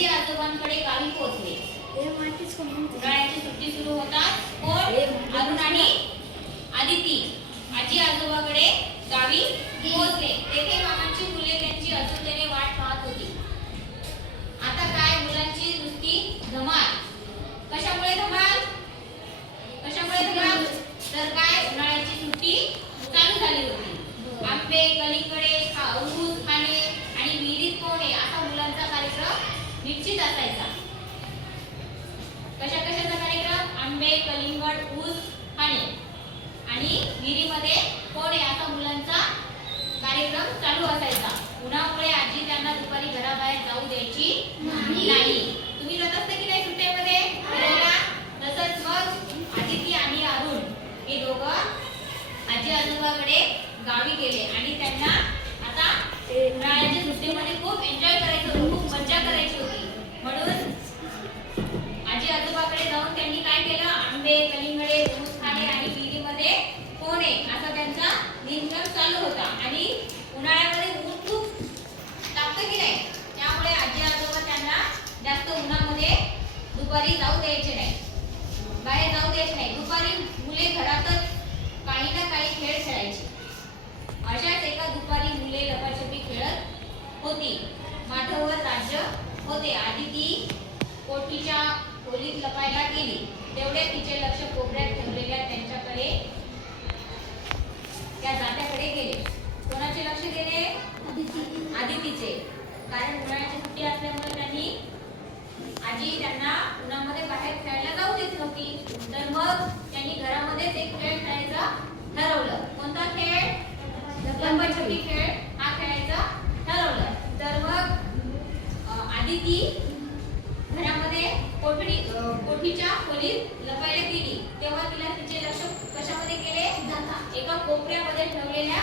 आजी आजोबांकडे गावी पोहोचले. उन्हाळ्याची सुट्टी सुरू होतात. कोण? अरुण आणि आदिती आजी आजोबाकडे गावी पोहोचले. तेथे मामांची मुले त्यांची आतुरतेने वाट पाहत होती. आता काय मुलांची नुसती धमाल. कशामुळे धमाल? तर काय उन्हाळ्याची सुट्टी चालू झाली होती. आंबे कलिंगडे ऊस खाणे आणि विहिरीत पोहणे असा मुलांचा कार्यक्रम निश्चित असायचा. कशाचा कार्यक्रम? आंबे कलिंगड ऊस खाणे आणि विहिरीमध्ये पोहणे असा मुलांचा कार्यक्रम चालू असायचा. उन्हामुळे आजी त्यांना दुपारी घराबाहेर जाऊ द्यायची नाही. तुम्ही जात असता की नाही सुट्ट्यामध्ये फिरायला? तसंच मग आदिती आणि अरुण हे दोघं आजी आजोबाकडे गावी गेले आणि त्यांना आता उन्हाळ्याच्या सुट्टीमध्ये खूप एन्जॉय करायचं होतं, खूप मजा करायची होती. म्हणून आजी आजोबाकडे जाऊन त्यांनी काय केलं? आंबे कलिंगडे ऊस खाणे आणि विहिरीमध्ये पोहणे असा त्यांचा दिनक्रम चालू होता. आणि उन्हाळ्यामध्ये ऊन खूप तापतं की नाही, त्यामुळे आजी आजोबा त्यांना जास्त उन्हामध्ये दुपारी जाऊ द्यायचे नाही, बाहेर जाऊ द्यायचे नाही. दुपारी मुले घरातच काही ना काही खेळ खेळायचे. अशाच एका दुपारी मुले लपाछपी खेळत होती. माठावर राज्य होते. आदिती कोठीच्या खोलीत लपायला गेली. तेवढे तिचे लक्ष कोपऱ्यात ठेवलेल्या त्यांच्याकडे त्या जात्याकडे गेले. कोणाचे लक्ष गेले? आदितीचे. कारण उन्हाळ्याची सुट्टी असल्यामुळे आजी त्यांना उन्हामध्ये बाहेर खेळायला जाऊ देत नव्हती. तर मग त्यांनी घरामध्येच एक खेळ खेळायचा ठरवलं. कोणता खेळ? लपाछपी खेळ हा खेळायचा ठरवलं. तर मग आदिती घरामध्ये कोठीच्या खोलीत लपायला गेली. तेव्हा तिला तिचे लक्ष कशामध्ये गेले? एका कोपऱ्यामध्ये ठेवलेल्या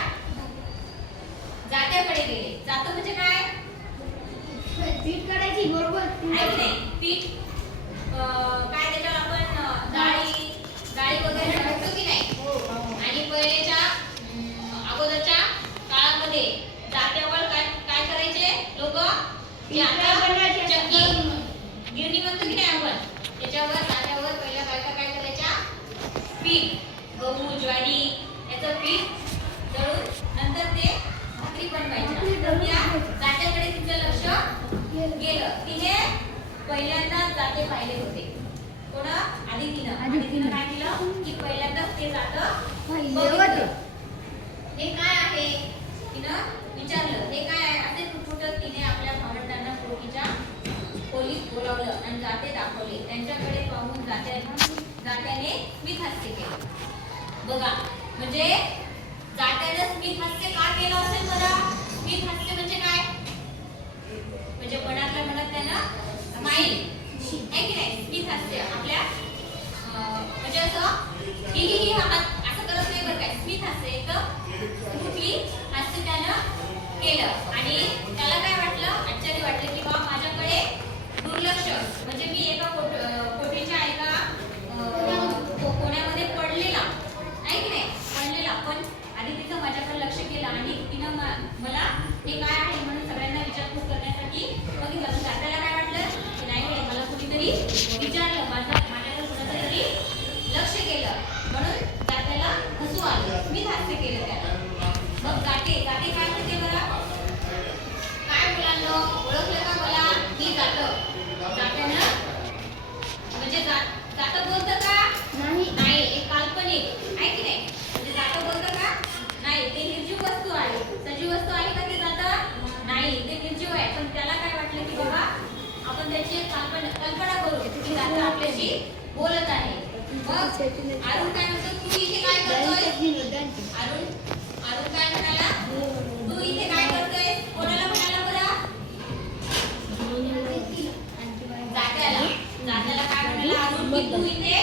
जात्याकडे गेले. जातं म्हणजे काय? पीठ काढायची. बरोबर नाही? पीठ काय त्याच्यावर आपण डाळी वगैरे टाकतो की नाही. आणि पहिलेच्या अगोदरच्या काळामध्ये जात्यावर काय करायचे लोक? चक्की गिरणी म्हणतो की नाही आपण, त्याच्यावर जात्यावर पहिल्या बायका काय करायच्या? पीठ गहू ज्वारी याचं पीठ दळून नंतर ते भाकरी बनवायच्या. तर त्या जात्याकडे तिचं लक्ष गेलं. तिने पहिल्यांदा जाते पाहिले होते. कोण? आदितीनं काय केलं की पहिल्यांदाच ते जातं बघितलं. हे काय आहे? तिनं विचारलं. हे काय आहे? असे फुटफुटत तिने आपल्या भावंडांना कोठीच्या खोलीत बोलावलं आणि जाते दाखवले. त्यांच्याकडे पाहून जात्याने स्मित हास्य केलं. बघा, म्हणजे जात्याने स्मित हास्य का केलं असेल बरं? स्मित हास्य म्हणजे काय? म्हणजे मनातल्या मनात त्यानं स्माईल आहे की नाही? स्मित हास्य आपल्या म्हणजे असं ही असं करत नाही बरं काय. स्मित हास्य एकदम कुठली हास्य त्यानं केलं. आणि त्याला काय वाटलं? आश्चर्य वाटलं की बा माझ्याकडे दुर्लक्ष, म्हणजे मी एका कोठीच्या एका कोण्यामध्ये पडलेला आहे की नाही, पडलेला. पण आधी तिचं माझ्याकडे लक्ष केलं आणि तिनं मला हे काय आहे म्हणून सगळ्यांना विचारपूस करण्यासाठी बघितलं. जात्याला काय वाटलं की नाही मला कुणीतरी विचारलं, माझ्याकडे कुणातरी लक्ष केलं म्हणून जात्याला हसू आलं, मी हास्य केलं त्याला. मग जाते काय म्हणते बरं? काय मुलांनो, ओळखलं का मला? मी जात्यानं म्हणजे जातं बोलतं का? नाही, एक काल्पनिक आहे की नाही. म्हणजे जातं बोलतं का? नाही, ते निर्जीव वस्तू आहे. सजीव वस्तू आहे का ते जातं? नाही, ते निर्जीव आहे. पण त्याला काय वाटलं की बाबा आपण त्याची कल्पना करू की जातं आपल्याशी बोलत आहे. मग अरुण काय म्हणतो? तू इथे काय करतोय? अरुण काय म्हणाला? तू इथे काय करतोय? कोणाला म्हणाला बरं? जात्याला काय म्हणाला अरुण की तू इथे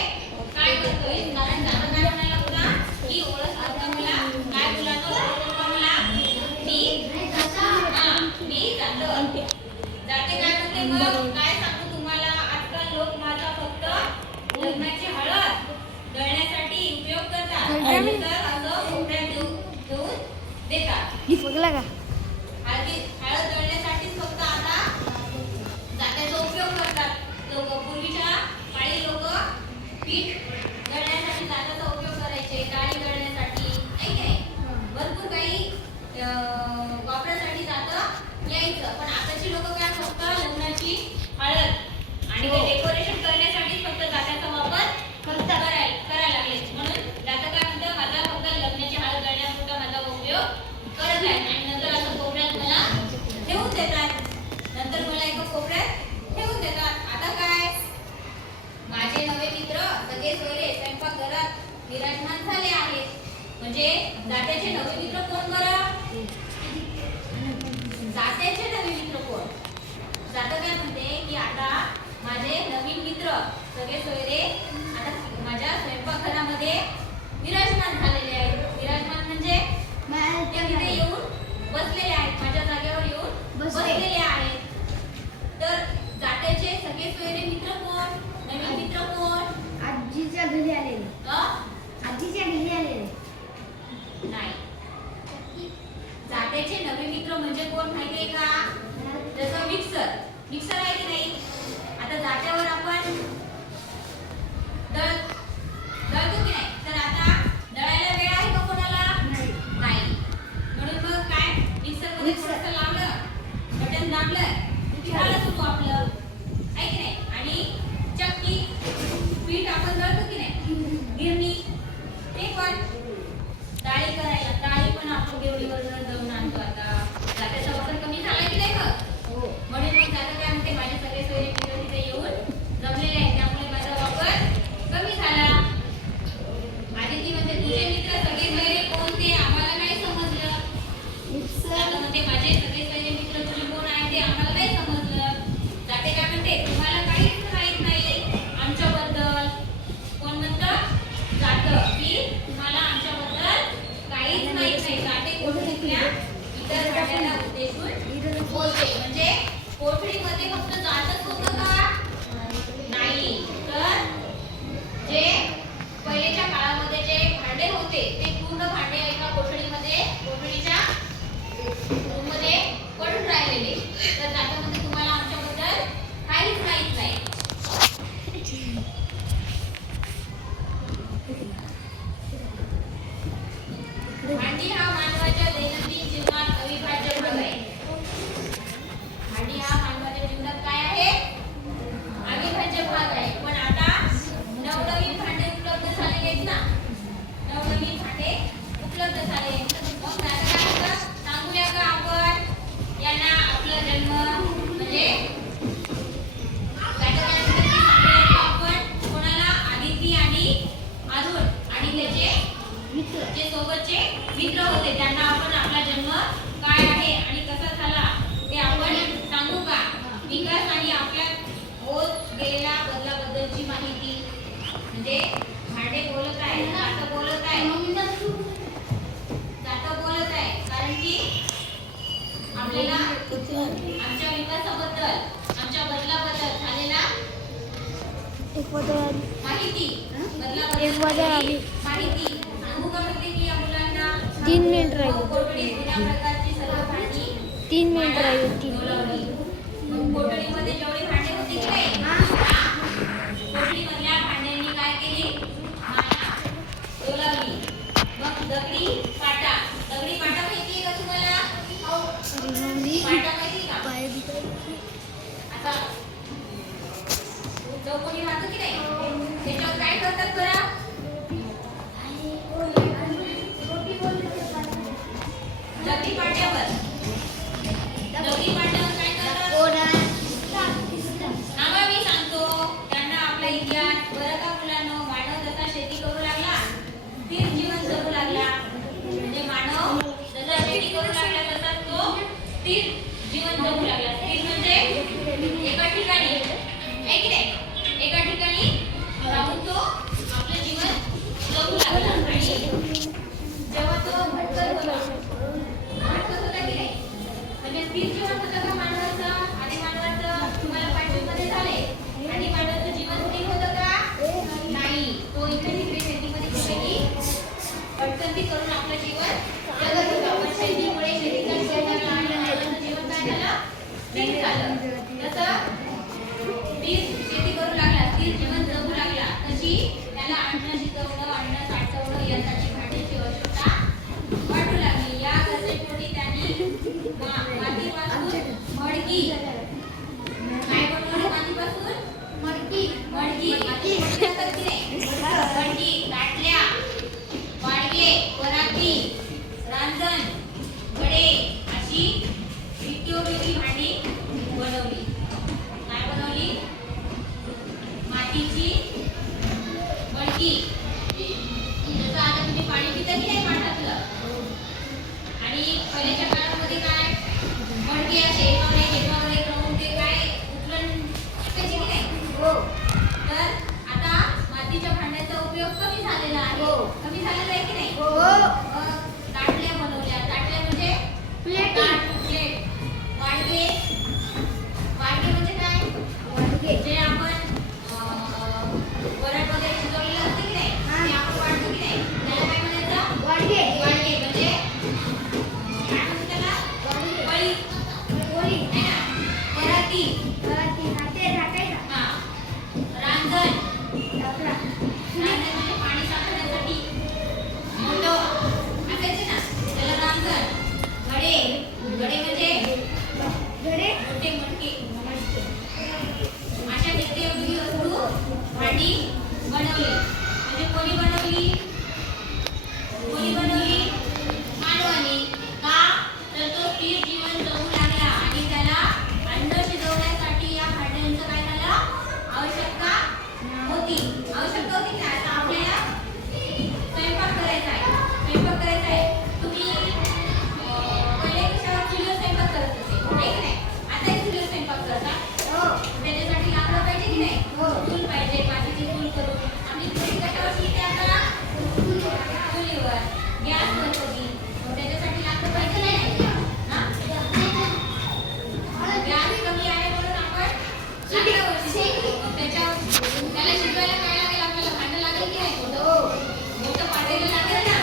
काय करतोय? कारण जातं काय म्हणाला तुला की ओळख आता मला काय मुलांना ओळखलं मला? मी जातं. जाते काय म्हणते मग? काय सांगू तुम्हाला, आजकाल लोक माझा फक्त लग्नाची हळद दळण्यासाठी उपयोग करतात. तर असं कोपऱ्यात ठेवून देतात. बघला का? हळद दळण्यासाठी फक्त आता जात्याचा पीठ दळण्यासाठी जाताचा उपयोग करायचे, डाळी दळण्यासाठी आहे की नाही, भरपूर काही वापरासाठी जातं यायचं. पण आताची लोक काय फक्त लग्नाची हळद आणि ते डेकोरेशन करण्यासाठी फक्त जात्याचा वापर करायला लागले. म्हणून जातं काय म्हणतं, माझा फक्त लग्नाची हळद दळण्यापुरता माझा उपयोग करत आहे. आणि नंतर असं कोपऱ्यात मला ठेवून देतात, नंतर मला एका कोपऱ्यात ठेवून देतात. आता काय, माझे नवे मित्र सगळे सोयरे स्वयंपाकघरात विराजमान झाले आहेत. म्हणजे जात्याचे नवे मित्र कोण बरं? जात्याचे नवे मित्र कोण? जातं काय म्हणते की आता माझे नवीन मित्र सगळे सोयरे आता माझ्या स्वयंपाकघरामध्ये विराजमान झालेले आहेत. विराजमान म्हणजे ते तिथे येऊन बसलेले आहेत, माझ्या जागेवर येऊन बसलेले आहेत. तर जात्याचे सगळे सोयरे मित्र कोण? नवीन मित्र कोण? आजीच्या घरी आलेले. आजीच्या घरी आलेले नाही. जात्याचे नवे मित्र म्हणजे कोण माहितीये का? जसं मिक्सर आहे की नाही. आता जात्यावर आपण दळतो की नाही, तर आता दळायला वेळ आहे का कोणाला? नाही. म्हणून मग काय, मिक्सर मध्ये थोडंसं लावलं, बटन दाबलं की झालं सुरू आपलं, आहे की नाही. आणि चक्की, पीठ आपण दळतो की नाही, गिरणी, ते पण डाळी करायला, डाळी पण आपण गिरणीवर दळून आणतो. आता जात्याचा वापर कमी झाला की नाही मग? म्हणून मग जातं काय म्हणते, माझे सगळे सोयरे मित्र तिथे येऊन जमलेले आहेत, त्यामुळे माझा वापर कमी झाला. आणि ती म्हणते, तुझे मित्र सगळे सोयरे कोण ते आम्हाला नाही समजलं. आता म्हणते, माझे सगळे सोयरे मित्र तुझे कोण आहे ते आम्हाला नाही समजलं. जाते काय म्हणते, तुम्हाला काहीच माहित नाही आमच्याबद्दल. कोण म्हणतं? जातं की तुम्हाला आमच्याबद्दल काहीच माहित नाही. जाते कोठडीतल्या इतर भांड्याला उद्देशून बोलते. म्हणजे कोठडीमध्ये फक्त जातच होतं का? नाही. तर जे पहिलेच्या काळामध्ये जे भांडे होते ते पूर्ण भांडे एका कोठडीमध्ये, कोठडीच्या रूममध्ये पडून राहिलेले. तर जात्यामध्ये तुम्हाला आमच्याबद्दल काहीच माहित नाही. भांडी हा मानवाच्या दैनंदिन जीवनात अविभाज्य भाग आहे. भांडी हा मानवाच्या जीवनात काय आहे? अविभाज्य भाग आहे. पण आता नवनवीन भांडे उपलब्ध झालेले आहेत ना, नवनवीन भांडे उपलब्ध झाले. मग आता काय होतं, सांगूया का आपण यांना आपला जन्म म्हणजे आपण कोणाला, आदिती आणि अरुण आणि त्याचे जे सोबतचे मित्र होते त्यांना आपण आपला जन्म काय आहे आणि कसा झाला ते आपण सांगू का? विकास आणि आपल्या होत गेलेल्या बदलाबद्दलची माहिती. म्हणजे भांडे बोलत आहे, जातं बोलत आहे, जातं बोलत आहे, कारण की आपल्याला आमच्या विकासाबद्दल, आमच्या बदलाबद्दल झालेला माहिती, बदलाबद्दल माहिती सांगू का? म्हणते की या मुलांना 3 मिनिट राहिले. कोठडीत जुन्या प्रकारची सर्व भांडी 3 मिनिट राहिले. कोठडीमध्ये जेवढे भांडे होते की नाही, कोठडीमधल्या भांड्यांनी काय केली, माया डोलावली. मग दगडी पाटा माहिती आहे का तुम्हाला? पाटा माहिती का? आता चौकोनी राहतो की नाही, त्याच्यावर काय करतात बरं? दगडी पाट्यावर काय करतात? आम्हा मी सांगतो त्यांना आपला इतिहास. बरं का मुलांनो, मानव जसा शेती करू लागला, स्थिर जीवन जगू लागला. म्हणजे मानव जसा शेती करू लागला तसा तो स्थिर जीवन जगू लागला. स्थिर म्हणजे एका ठिकाणी, आहे की नाही, एका ठिकाणी राहून तो आपलं जीवन जगू लागला. आणि जेव्हा तो भटकत होता की नाही, म्हणजे स्थिर जीवन होतं का मानवाचं? आधी मानवाचं तुम्हाला पाठवून झाले आणि मानवाचं जीवन स्थिर होतं का? नाही. तो इकडे तिकडे शेतीमध्ये कुठेही भटकंती करून आपलं जीवन जगत होता. पण शेतीमुळे शेतीचा विकास झाला आणि मानवाचं जीवन काय झालं? स्थिर झालं. जसं स्थिर शेती करू लागला, स्थिर जीवन जगू लागला, तशी मातीची मडकी. जसं आता तुम्ही पाणी पिता की नाही पाटातलं. आणि पहिल्याच्या काळामध्ये काय मडके असे एकावर एक राहून ते काय उचलून टाकायचे की नाही. तर आता मातीच्या भांड्याचा उपयोग कमी झालेला आहे. कमी झालेला आहे की नाही. ताटल्या बनवल्या. ताटल्या म्हणजे प्लेट. प्लेट. वाडगे. वाडगे म्हणजे काय जे आपण वरण वगैरे शिजवलेलं असते की नाही ते आपण वाढतो की नाही त्याला काय म्हणायचं. वाडगे म्हणजे काय म्हणतो त्याला. पळी है ना. पराती. हा. रांजण. रांजण म्हणजे पाणी साठवण्यासाठी मोठं असायचे ना त्याला रांजण. घडे म्हणजे मोठे मटके. अशा नित्योपयोगी वस्तू भांडी बनवली. म्हणजे कोणी बनवली मानवाने. का तर तो स्थिर जीवन जगू लागला आणि त्याला अन्न शिजवण्यासाठी या भांड्यांचं काय झालं आवश्यकता होती की नाही. आता आपल्याला स्वयंपाक करायचा आहे. तुम्ही पहिले कशावर चुलीवर स्वयंपाक करत होते नाही की नाही. आता चुलीवर स्वयंपाक करता. त्याच्यासाठी लाकडं पाहिजे की नाही. चूल पाहिजे. मातीची चूल करून आपली चूल कशावर शिजते आता चुलीवर. गॅसवर कधी त्याच्यासाठी लाकडं पाहिजे की नाही. गॅस कमी आहे म्हणून आपण लाकडावर शिजवतो. त्याला शिजवायला काय लागेल आपल्याला भांडं लागेल की नाही. मोठं पातेलं लागेल ना.